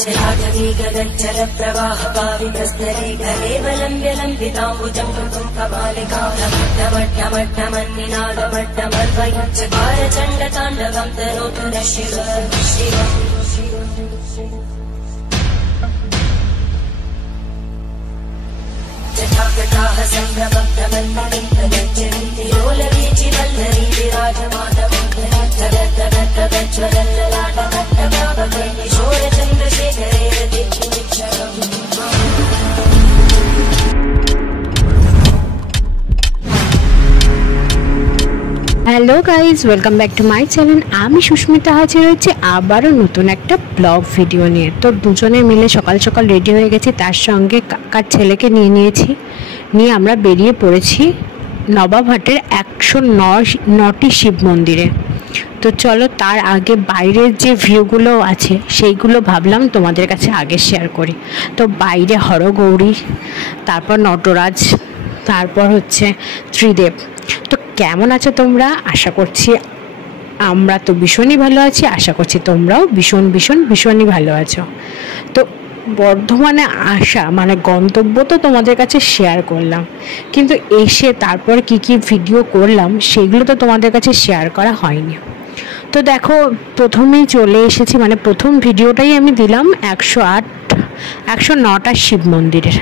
गगनचर प्रवाह पावितस्तरे कलेवलम्ब्य लम्बिताम्बुजं कृतं कपालिका ढमढमढमन्निनादमड्डमर्वयुच्चकार चण्डताण्डवं तनोतु नः शिव जटाकटाः सम्भ्रमभ्रमन्मलिन्दगज्जन्ति लोलवीचिवल्लरी विराजमानवं तगज्ज्वलल्ललाटकट्टभावकै किशोरचन्द्रशेखरे रतिक्षरम्। Hello guys, welcome back to my channel. আমি সুস্মিতা হাজির হয়েছি আবারও নতুন একটা ব্লগ ভিডিও নিয়ে। তো দুজনে মিলে সকাল সকাল রেডি হয়ে গেছি, তার সঙ্গে কাকার ছেলেকে নিয়ে আমরা বেরিয়ে পড়েছি নবাবহাটের 109টি শিব মন্দিরে। তো চলো, তার আগে বাইরের যে ভিউগুলো আছে সেইগুলো ভাবলাম তোমাদের কাছে আগে শেয়ার করি। তো বাইরে হরগৌরী, তারপর নটরাজ, তারপর হচ্ছে ত্রিদেব। তো কেমন আছো তোমরা? আশা করছি আমরা তো ভীষণই ভালো আছি, আশা করছি তোমরাও ভীষণই ভালো আছো। তো বর্ধমানে আসা মানে গন্তব্য তো তোমাদের কাছে শেয়ার করলাম, কিন্তু এসে তারপর কি ভিডিও করলাম সেগুলো তো তোমাদের কাছে শেয়ার করা হয়নি। তো দেখো, প্রথমেই চলে এসেছি, মানে প্রথম ভিডিওটাই আমি দিলাম 109টা শিব মন্দিরের।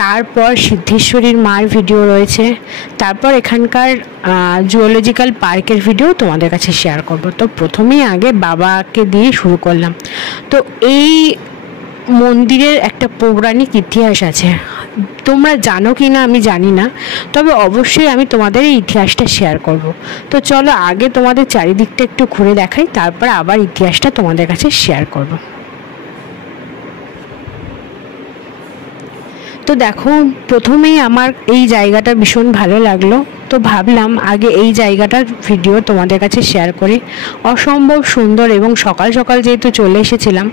তারপর সিদ্ধেশ্বরীর মার ভিডিও রয়েছে, তারপর এখানকার জুওলজিক্যাল পার্কের ভিডিও তোমাদের কাছে শেয়ার করব। তো প্রথমেই আগে বাবাকে দিয়ে শুরু করলাম। তো এই মন্দিরের একটা পৌরাণিক ইতিহাস আছে, তোমরা জানো কি না আমি জানি না, তবে অবশ্যই আমি তোমাদের এই ইতিহাসটা শেয়ার করব। তো চলো আগে তোমাদের চারিদিকটা একটু ঘুরে দেখাই, তারপর আবার ইতিহাসটা তোমাদের কাছে শেয়ার করব। তো দেখো, প্রথমেই আমার এই জায়গাটা ভীষণ ভালো লাগলো, তো ভাবলাম আগে এই জায়গাটার ভিডিও তোমাদের কাছে শেয়ার করি। অসম্ভব সুন্দর, এবং সকাল সকাল যেহেতু চলে এসেছিলাম,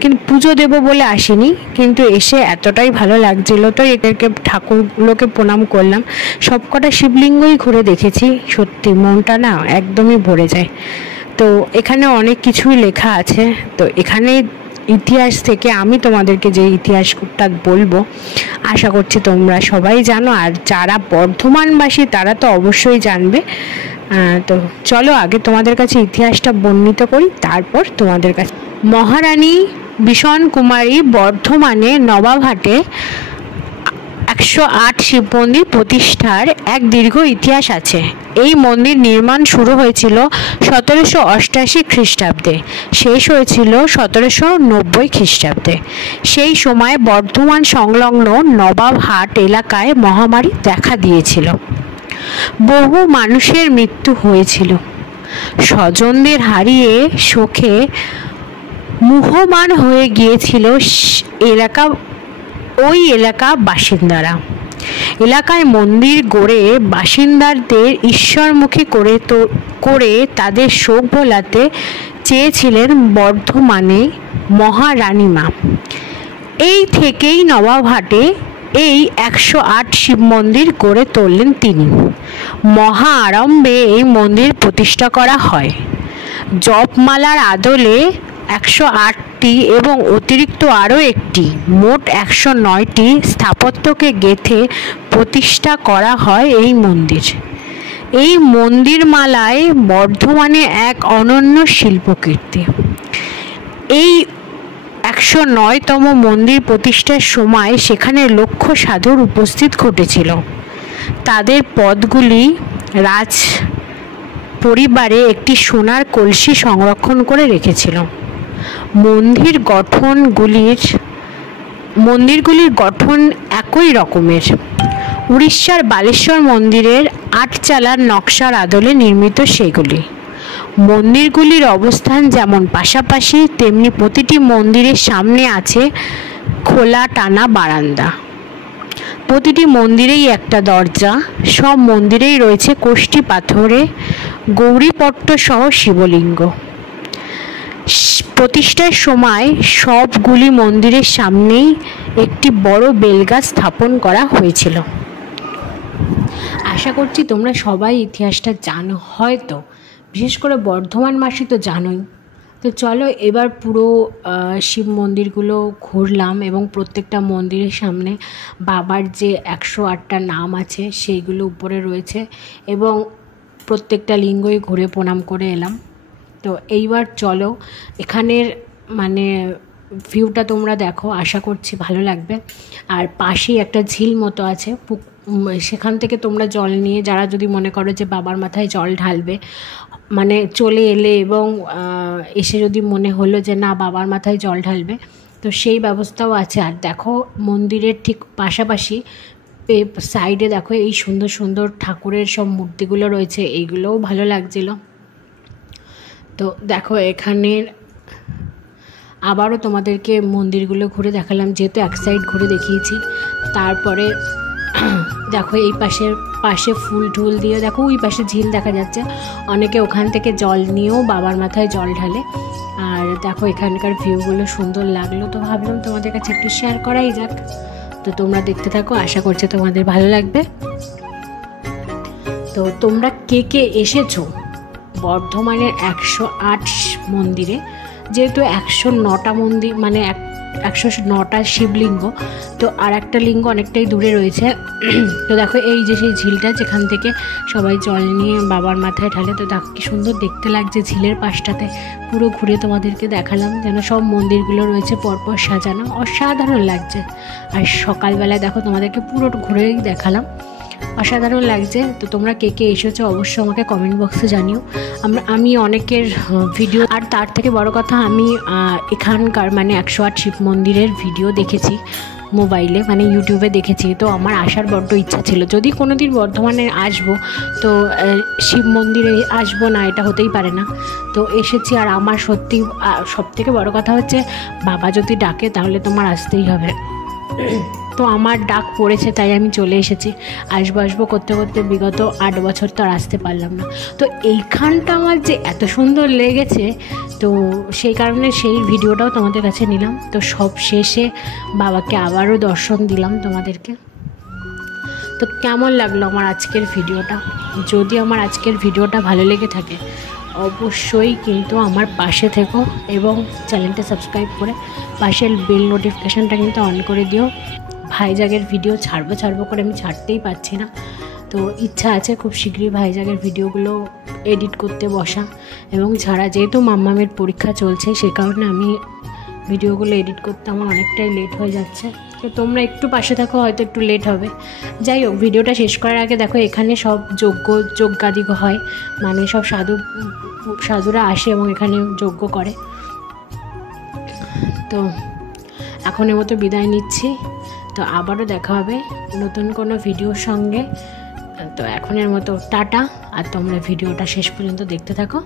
কিন্তু পুজো দেব বলে আসিনি, কিন্তু এসে এতটাই ভালো লাগছিল। তো এদেরকে ঠাকুরগুলোকে প্রণাম করলাম, সবকটা শিবলিঙ্গই ঘুরে দেখেছি, সত্যি মনটা না একদমই ভরে যায়। তো এখানে অনেক কিছুই লেখা আছে, তো এখানে ইতিহাস থেকে আমি তোমাদেরকে যে ইতিহাসটা বলবো আশা করছি তোমরা সবাই জানো, আর যারা বর্ধমানবাসী তারা তো অবশ্যই জানবে। তো চলো আগে তোমাদের কাছে ইতিহাসটা বর্ণিত করি, তারপর তোমাদের কাছে। মহারানী বিষণ কুমারী বর্ধমানে নবাবহাটে 108 শিব মন্দির প্রতিষ্ঠার এক দীর্ঘ ইতিহাস আছে। এই মন্দির নির্মাণ শুরু হয়েছিল 1788 খ্রিস্টাব্দে, শেষ হয়েছিল 1790 খ্রিস্টাব্দে। সেই সময় বর্ধমান সংলগ্ন নবাবহাট এলাকায় মহামারী দেখা দিয়েছিল, বহু মানুষের মৃত্যু হয়েছিল। স্বজনদের হারিয়ে শোকে মুহ্যমান হয়ে গিয়েছিল ওই এলাকা বাসিন্দারা। এলাকায় মন্দির গড়ে বাসিন্দাদের ঈশ্বরমুখী করে তাদের শোক ভোলাতে চেয়েছিলেন বর্ধমানে মহারানীমা। এই থেকেই নবাবহাটে এই 108 শিব মন্দির গড়ে তোলেন তিনি। মহা আড়ম্বরে এই মন্দির প্রতিষ্ঠা করা হয়। জপমালার আদলে 108টি এবং অতিরিক্ত আরও একটি, মোট 109টি স্থাপত্যকে গেঁথে প্রতিষ্ঠা করা হয় এই মন্দির। এই মন্দিরমালায় বর্ধমানে এক অনন্য শিল্পকীর্তি। এই 109তম মন্দির প্রতিষ্ঠার সময় সেখানে লক্ষ সাধুর উপস্থিত ঘটেছিল। তাদের পদগুলি রাজ পরিবারে একটি সোনার কলসি সংরক্ষণ করে রেখেছিল। মন্দিরগুলির গঠন একই রকমের। উড়িষ্যার বালেশ্বর মন্দিরের 8 চালার নকশার আদলে নির্মিত সেগুলি। মন্দিরগুলির অবস্থান যেমন পাশাপাশি, তেমনি প্রতিটি মন্দিরের সামনে আছে খোলা টানা বারান্দা। প্রতিটি মন্দিরেই একটা দরজা। সব মন্দিরেই রয়েছে কোষ্ঠী পাথরে গৌরীপট্ট সহ শিবলিঙ্গ। প্রতিষ্ঠার সময় সবগুলি মন্দিরের সামনেই একটি বড় বেলগাছ স্থাপন করা হয়েছিল। আশা করছি তোমরা সবাই ইতিহাসটা জানো, হয়তো বিশেষ করে বর্ধমানবাসী তো জানোই। তো চলো এবার পুরো শিব মন্দিরগুলো ঘুরলাম এবং প্রত্যেকটা মন্দিরের সামনে বাবার যে 108টা নাম আছে সেইগুলো উপরে রয়েছে এবং প্রত্যেকটা লিঙ্গই ঘুরে প্রণাম করে এলাম। তো এইবার চলো এখানের মানে ভিউটা তোমরা দেখো, আশা করছি ভালো লাগবে। আর পাশেই একটা ঝিল মতো আছে, সেখান থেকে তোমরা জল নিয়ে যারা যদি মনে করো যে বাবার মাথায় জল ঢালবে, মানে চলে এলে এবং এসে যদি মনে হলো যে না বাবার মাথায় জল ঢালবে, তো সেই ব্যবস্থাও আছে। আর দেখো মন্দিরের ঠিক পাশাপাশি সাইডে দেখো এই সুন্দর সুন্দর ঠাকুরের সব মূর্তিগুলো রয়েছে, এইগুলোও ভালো লাগছিল। তো দেখো এখানের আবারও তোমাদেরকে মন্দিরগুলো ঘুরে দেখালাম, যেহেতু এক সাইড ঘুরে দেখিয়েছি। তারপরে দেখো এই পাশে ফুল টুল দিয়ে দেখো ওই পাশে ঝিল দেখা যাচ্ছে, অনেকে ওখান থেকে জল নিয়েও বাবার মাথায় জল ঢালে। আর দেখো এখানকার ভিউগুলো সুন্দর লাগলো, তো ভাবলাম তোমাদের কাছে একটু শেয়ার করাই যাক। তো তোমরা দেখতে থাকো, আশা করছি তোমাদের ভালো লাগবে। তো তোমরা কে কে এসেছো বর্ধমানের 108 মন্দিরে? যেহেতু 109টা মন্দির মানে 109টা শিবলিঙ্গ, তো আর একটা লিঙ্গ অনেকটাই দূরে রয়েছে। তো দেখো এই যে সেই ঝিলটা যেখান থেকে সবাই জল নিয়ে বাবার মাথায় ঢালে, তো দেখো কি সুন্দর দেখতে লাগছে ঝিলের পাশটাতে। পুরো ঘুরে তোমাদেরকে দেখালাম, যেন সব মন্দিরগুলো রয়েছে পরপর সাজানো, অসাধারণ লাগছে। আর সকালবেলায় দেখো তোমাদেরকে পুরো ঘুরেই দেখালাম, অসাধারণ লাগছে। তো তোমরা কে কে এসেছো অবশ্যই আমাকে কমেন্ট বক্সে জানিও। আমি অনেকের ভিডিও, আর তার থেকে বড় কথা আমি এখানকার মানে 108 শিব মন্দিরের ভিডিও দেখেছি মোবাইলে, মানে ইউটিউবে দেখেছি। তো আমার আসার বড্ড ইচ্ছা ছিল, যদি কোনো দিন বর্ধমানে আসবো তো শিব মন্দিরে আসবো না এটা হতেই পারে না। তো এসেছি, আর আমার সত্যি সবথেকে বড় কথা হচ্ছে বাবা যদি ডাকে তাহলে তোমার আসতেই হবে। তো আমার ডাক পড়েছে তাই আমি চলে এসেছি। আসবো করতে করতে বিগত 8 বছর তো আর আসতে পারলাম না। তো এইখানটা আমার যে এত সুন্দর লেগেছে, তো সেই কারণে সেই ভিডিওটাও তোমাদের কাছে নিলাম। তো সব শেষে বাবাকে আবারও দর্শন দিলাম তোমাদেরকে। তো কেমন লাগলো আমার আজকের ভিডিওটা? যদি আমার আজকের ভিডিওটা ভালো লেগে থাকে অবশ্যই কিন্তু আমার পাশে থেকো এবং চ্যানেলটা সাবস্ক্রাইব করে পাশের বেল নোটিফিকেশানটা কিন্তু অন করে দিও। ভাইজাগের ভিডিও ছাড়বো করে আমি ছাড়তেই পারছি না। তো ইচ্ছা আছে খুব শীঘ্রই ভাইজাগের ভিডিওগুলো এডিট করতে বসা এবং ছাড়া। যেহেতু মাম্মামের পরীক্ষা চলছে সেই কারণে আমি ভিডিওগুলো এডিট করতে আমার অনেকটাই লেট হয়ে যাচ্ছে। তো তোমরা একটু পাশে থাকো, হয়তো একটু লেট হবে। যাই হোক, ভিডিওটা শেষ করার আগে দেখো এখানে সব যজ্ঞাদি হয়, মানে সব সাধুরা আসে এবং এখানে যজ্ঞ করে। তো এখনের মতো বিদায় নিচ্ছি, তো আবারও দেখা হবে নতুন কোনো ভিডিওর সঙ্গে। তো এখনের মতো টাটা, আর তোমরা ভিডিওটা শেষ পর্যন্ত দেখতে থাকো।